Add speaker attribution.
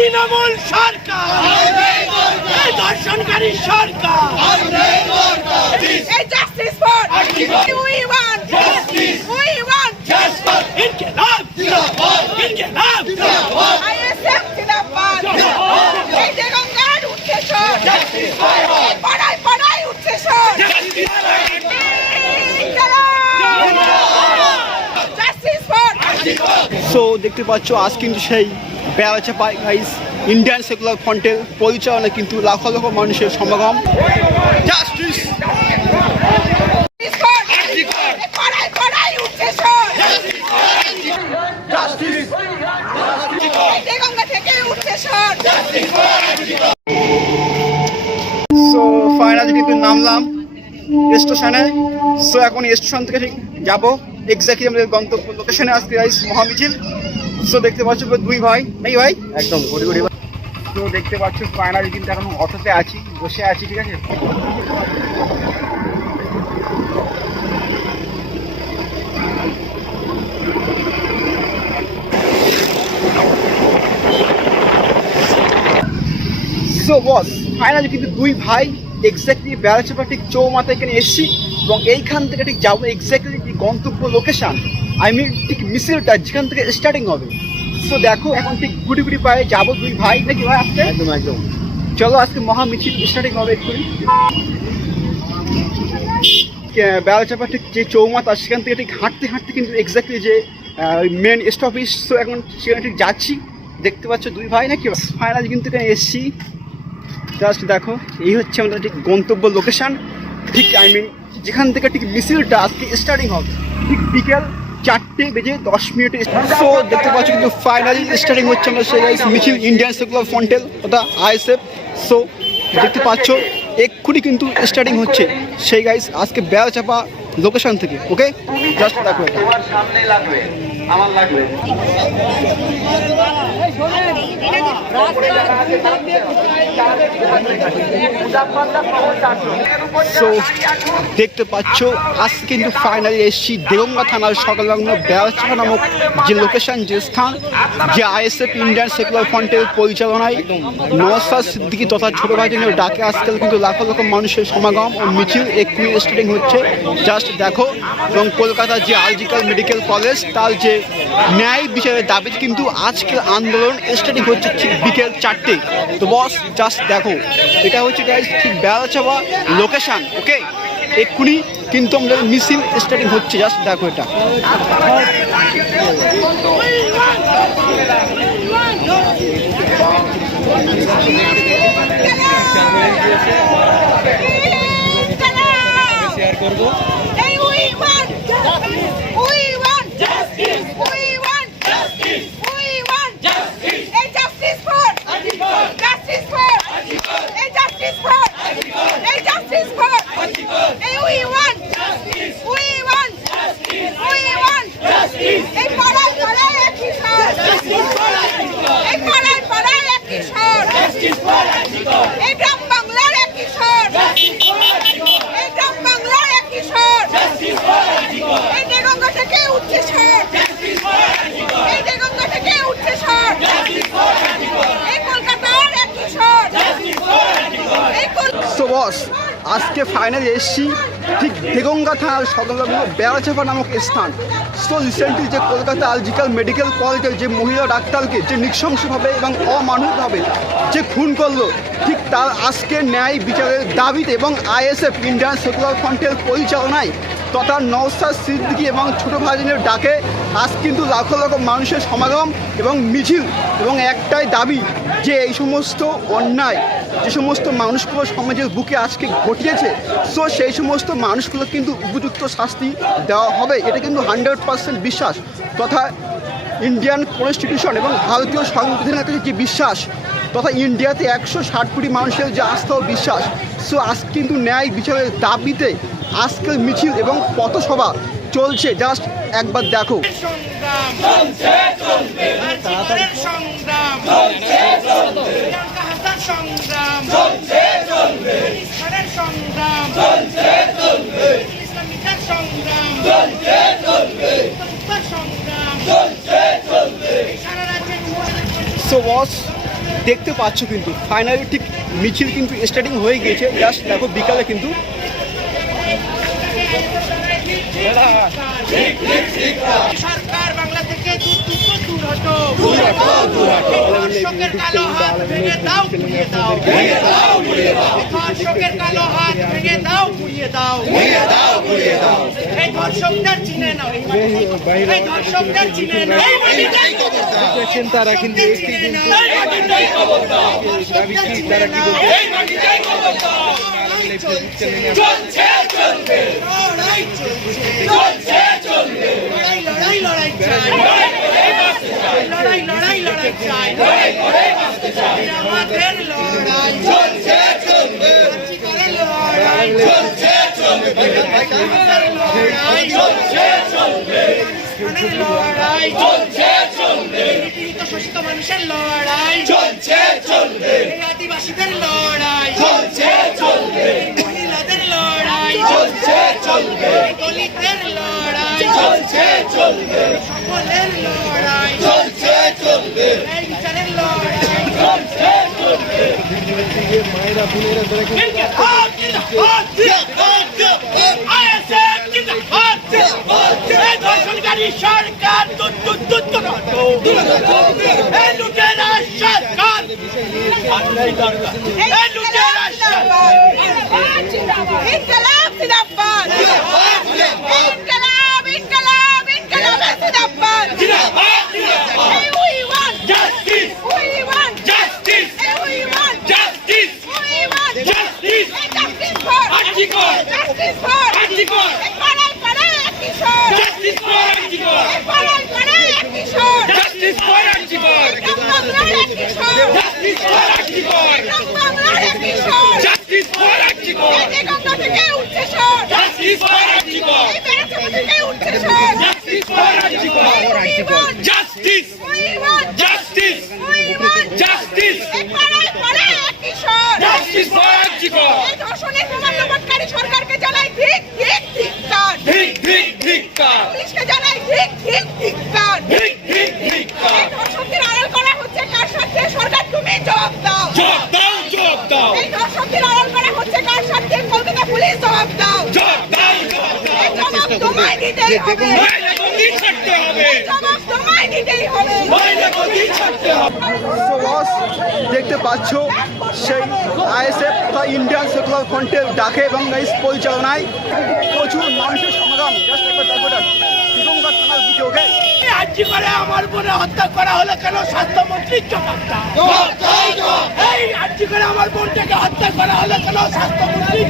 Speaker 1: তৃণমূল সরকার। এই দর্শনকারী সরকার. ইনকেলাব ইনকেলাব
Speaker 2: জিন্দাবাদ এই যে গঙ্গার পাড়ায় পাড়ায়
Speaker 3: সো দেখতে পাচ্ছ আজ কিন্তু সেই বেড়াচ্ছে গাইস ইন্ডিয়ান সেকুলার ফ্রন্টের পরিচালনা কিন্তু লাখ লক্ষ মানুষের সমাগম। জাস্টিস সো ফাইনালি কিন্তু নামলাম স্টেশনে। সো এখন স্টেশন থেকে যাব। এক্স্যাক্টলি আমাদের গন্তব্য লোকেশনে আজকে গাইস মহামিছিল। সো দেখতে পাচ্ছ দুই ভাই নেই ভাই? একদম গড়ি গড়ি তো দেখতে পাচ্ছ ফাইনালি কিন্তু এখন অটোতে আছি বসে আছি ঠিক আছে? সো বস ফাইনালি কিন্তু দুই ভাই এক্স্যাক্টলি বেড়াচাপা ঠিক চৌমাথা এখানে এসছি এবং এইখান থেকে ঠিক যাব এক্স্যাক্টলি গন্তব্য লোকেশন আই মিন ঠিক মিছিলটা যেখান থেকে স্টার্টিং হবে। সো দেখো এখন ঠিক গুটি গুটি পায়ে যাব দুই ভাই নাকি ভাই আজকে? একদম একদম। চলো আজকে মহা মিছিল স্টার্টিং হবে এক্ষুনি বেড়াচাপা ঠিক যে চৌমাথা সেখান থেকে ঠিক হাঁটতে হাঁটতে কিন্তু এক্স্যাক্টলি যে মেন স্টপেজ তো এখন সেখানে ঠিক যাচ্ছি। দেখতে পাচ্ছ দুই ভাই নাকি? ফাইনাল কিন্তু এখানে এসছি। জাস্ট দেখো এই হচ্ছে আমাদের ঠিক গন্তব্য লোকেশন ঠিক আই মিন যেখান থেকে ঠিক মিছিলটা আজকে স্টার্টিং হবে। ঠিক বিকেল চারটে বেজে দশ মিনিটে সো দেখতে পাচ্ছ কিন্তু ফাইনালি স্টার্টিং হচ্ছে আমরা সেই গাইস মিছিল ইন্ডিয়ান সেকুলার ফ্রন্টেল ওটা আইএসএফ সো দেখতে পাচ্ছ এক্ষুনি কিন্তু স্টার্টিং হচ্ছে। সেই গাইস আজকে বেড়া চাপা লোকেশন থেকে ওকে জাস্ট দেখো এটা।
Speaker 4: সামনে লাগবে। আমার লাগবে।
Speaker 3: সো দেখতে পাচ্ছ, আজ কিন্তু ফাইনালি এসেছি দেগঙ্গা থানার সংলগ্ন বেড়াচা নামক যে লোকেশন যে স্থান, যে আইএসএফ ইন্ডিয়ান সেকুলার ফ্রন্টের পরিচালনায় নওয়াজ সিদ্দিকি তথা ছোট ভাইজনের ডাকে আজকাল কিন্তু লাখো লাখো মানুষের সমাগম ও মিছিল এক্ষুনি স্টার্টিং হচ্ছে। জাস্ট দেখো, এবং কলকাতার যে আলজিক্যাল মেডিকেল কলেজ তার যে ন্যায় বিচারের দাবিতে কিন্তু আজকের আন্দোলন স্টার্টিং হচ্ছে ঠিক বিকেল চারটে। তো বস জাস্ট দেখো, এটা হচ্ছে guys ঠিক বেড়াচাবা লোকেশন ওকে এক্ষুনি কিন্তু আমাদের মিছিল স্টার্টিং হচ্ছে জাস্ট দেখো এটা।
Speaker 2: শেয়ার করব এই we want justice we want justice we want justice we want justice এই জাস্টিস ফর জাস্টিস ফর এই জাস্টিস ফর এই জাস্টিস ফর এই we want justice we want justice we want justice এই পাড়ায় পাড়ায় এক কিশোর জাস্টিস ফর এই পাড়ায় পাড়ায় এক কিশোর জাস্টিস ফর এই গ্রাম বাংলার এক কিশোর জাস্টিস এই গ্রাম বাংলার এক কিশোর এই দেগঙ্গা থেকে উঠছে সর এই দেগঙ্গা থেকে উঠছে সর এই কলকাতার এক কিশোর এই কল
Speaker 3: সো বস। আজকে ফাইনালি এসেছি। ঠিক দেগঙ্গা থানার সংলগ্ন বেড়াচাপা নামক স্থান। সো রিসেন্টলি যে কলকাতা আলজিক্যাল মেডিকেল কলেজের যে মহিলা ডাক্তারকে যে নৃশংসভাবে এবং অমানবিকভাবে যে খুন করল, ঠিক তার আজকে ন্যায় বিচারের দাবিতে এবং আইএসএফ ইন্ডিয়ান সেকুলার ফ্রন্টের পরিচালনায় তথা নওসাদ সিদ্দিকি এবং ছোটো ভাজনের ডাকে আজ কিন্তু লাখো লাখো মানুষের সমাগম এবং মিছিল এবং একটাই দাবি যে এই সমস্ত অন্যায় যে সমস্ত মানুষগুলো সমাজের বুকে আজকে ঘটিয়েছে সো সেই সমস্ত মানুষগুলো কিন্তু উপযুক্ত শাস্তি দেওয়া হবে। এটা কিন্তু হান্ড্রেড পার্সেন্ট বিশ্বাস। তথা ইন্ডিয়ান কনস্টিটিউশন এবং ভারতীয় সংবিধানের কাছে যে বিশ্বাস, তথা ইন্ডিয়াতে একশো ষাট কোটি মানুষের যে আস্থা ও বিশ্বাস সো আজ কিন্তু ন্যায় বিচারের দাবিতে আজকের মিছিল এবং পথসভা চলছে। জাস্ট একবার দেখো।
Speaker 1: সংগ্রাম সংগ্রাম। চলছে চলবে। হাসান সংগ্রাম। চলছে চলবে। ঈশ্বরের সংগ্রাম। চলছে চলবে। সংগ্রাম চলছে চলবে সংগ্রাম। চলছে চলবে। সারা রাজ্যে
Speaker 3: সো বস দেখতে পাচ্ছ কিন্তু ফাইনালি ঠিক মিছিল কিন্তু স্টার্টিং হয়ে গিয়েছে। জাস্ট দেখো বিকালে কিন্তু
Speaker 1: সরকার বাংলা থেকে দূর দূর দূর হটো কালো হাত ভেঙে দাও গুড়িয়ে দাও। ধর্ষকের কালো হাত ভেঙে দাও গুড়িয়ে দাও। এই ধর্ষকদের চিনে নাও এই। এই ধর্ষকদের চিনে নাও। দেখেন তারা কিন্তু নাও ধর্ষকদের চিনে নাও। লড়াই চলছে চলছে। চলবে লড়াই চলছে। চলছে চলবে লড়াই লড়াই লড়াই চাই। লড়াই লড়াই লড়াই চাই। আমাদের লড়াই। চলছে চলবে। লড়াই। চলছে চলবে। লড়াই। চলছে চলবে। লড়াই। চলছে চলবে। শোষিত মানুষের লড়াই। চলছে চলবে। আদিবাসীদের লড়াই। চলছে চলবে। মহিলাদের লড়াই। চলছে চলবে। দলিতের লড়াই। চলছে চলবে। সকলের লড়াই। চলবে এই বিচারের লড়াই চলছে চলবে সরকার সরকার
Speaker 2: ইনকলাব জিন্দাবাদ ইনকলাব ইনকলাব ইনকলাব জিন্দাবাদ Hey, we want
Speaker 1: Justice!
Speaker 2: we want
Speaker 1: Justice!
Speaker 2: Hey, we want
Speaker 1: Justice!
Speaker 2: we want
Speaker 1: Justice!
Speaker 2: Hey, justice for
Speaker 1: Article!
Speaker 2: Justice
Speaker 1: Justice Justice Justice for Antigua!
Speaker 2: সরকারকে জানাই ঠিক ঠিক ঠিক কার
Speaker 1: ধিক ধিক ধিক্কার!
Speaker 2: পুলিশকে জানাই ঠিক ঠিক ঠিক কার
Speaker 1: ধিক ধিক ধিক্কার!
Speaker 2: ধর্ষকদের আড়াল করা হচ্ছে কার সাথে সরকার তুমি জবাব দাও।
Speaker 1: জবাব দাও জবাব দাও।
Speaker 2: এই ধর্ষকদের আড়াল করা হচ্ছে কার সাথে কলকাতা পুলিশ জবাব দাও।
Speaker 1: জবাব দাও জবাব দাও।
Speaker 2: জবাব তোমায় দিতেই হবে
Speaker 1: মহিলা বন্দি ছাড়তে হবে
Speaker 2: এই জবাব তোমায় দিতেই হবে
Speaker 1: মহিলা বন্দি ছাড়তে হবে
Speaker 3: So, boss, দেখতে পাচ্ছ, সেই আইএসএফ তথা ইন্ডিয়ান সেকুলার ফ্রন্টের ডাকে এবং এই পরিচালনায় প্রচুর মানুষের সমাগম।
Speaker 1: আমার বোনে হত্যা করা হলো কেন স্বাস্থ্যমন্ত্রীর জবাব দাও এই আজকে করে আমার বোনটাকে হত্যা করা হলো কেন স্বাস্থ্যমন্ত্রী